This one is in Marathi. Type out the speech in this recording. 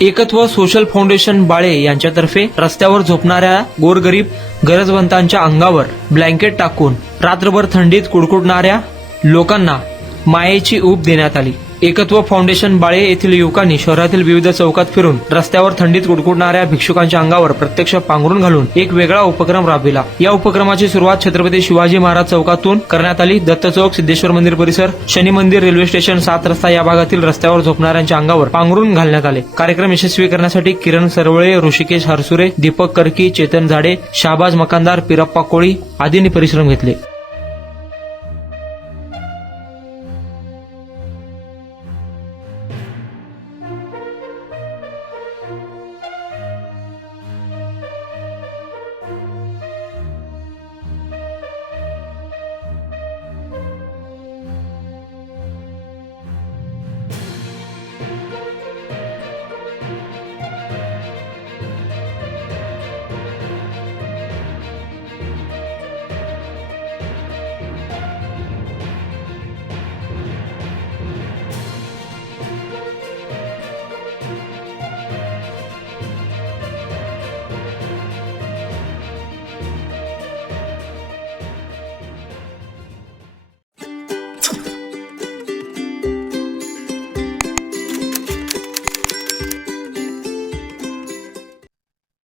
एकत्व सोशल फाउंडेशन बाळे यांच्यातर्फे रस्त्यावर झोपणाऱ्या गोरगरीब गरजवंतांच्या अंगावर ब्लँकेट टाकून रात्रभर थंडीत कुडकुडणाऱ्या लोकांना मायेची ऊब देण्यात आली। एकत्व फाउंडेशन बाळे येथील युवकांनी शहरातील विविध चौकात फिरून रस्त्यावर थंडीत कुडकुडणाऱ्या भिक्षुकांच्या अंगावर प्रत्यक्ष पांघरून घालून एक वेगळा उपक्रम राबविला। या उपक्रमाची सुरुवात छत्रपती शिवाजी महाराज चौकातून करण्यात आली। दत्त चौक, सिद्धेश्वर मंदिर परिसर, शनी मंदिर, रेल्वे स्टेशन, 7 रस्ता या भागातील रस्त्यावर झोपणाऱ्यांच्या अंगावर पांघरून घालण्यात आले। कार्यक्रम यशस्वी करण्यासाठी किरण सरवळे, ऋषिकेश हरसुरे, दीपक करकी, चेतन झाडे, शाहबाज मकानदार, पिरप्पा कोळी आदींनी परिश्रम घेतले।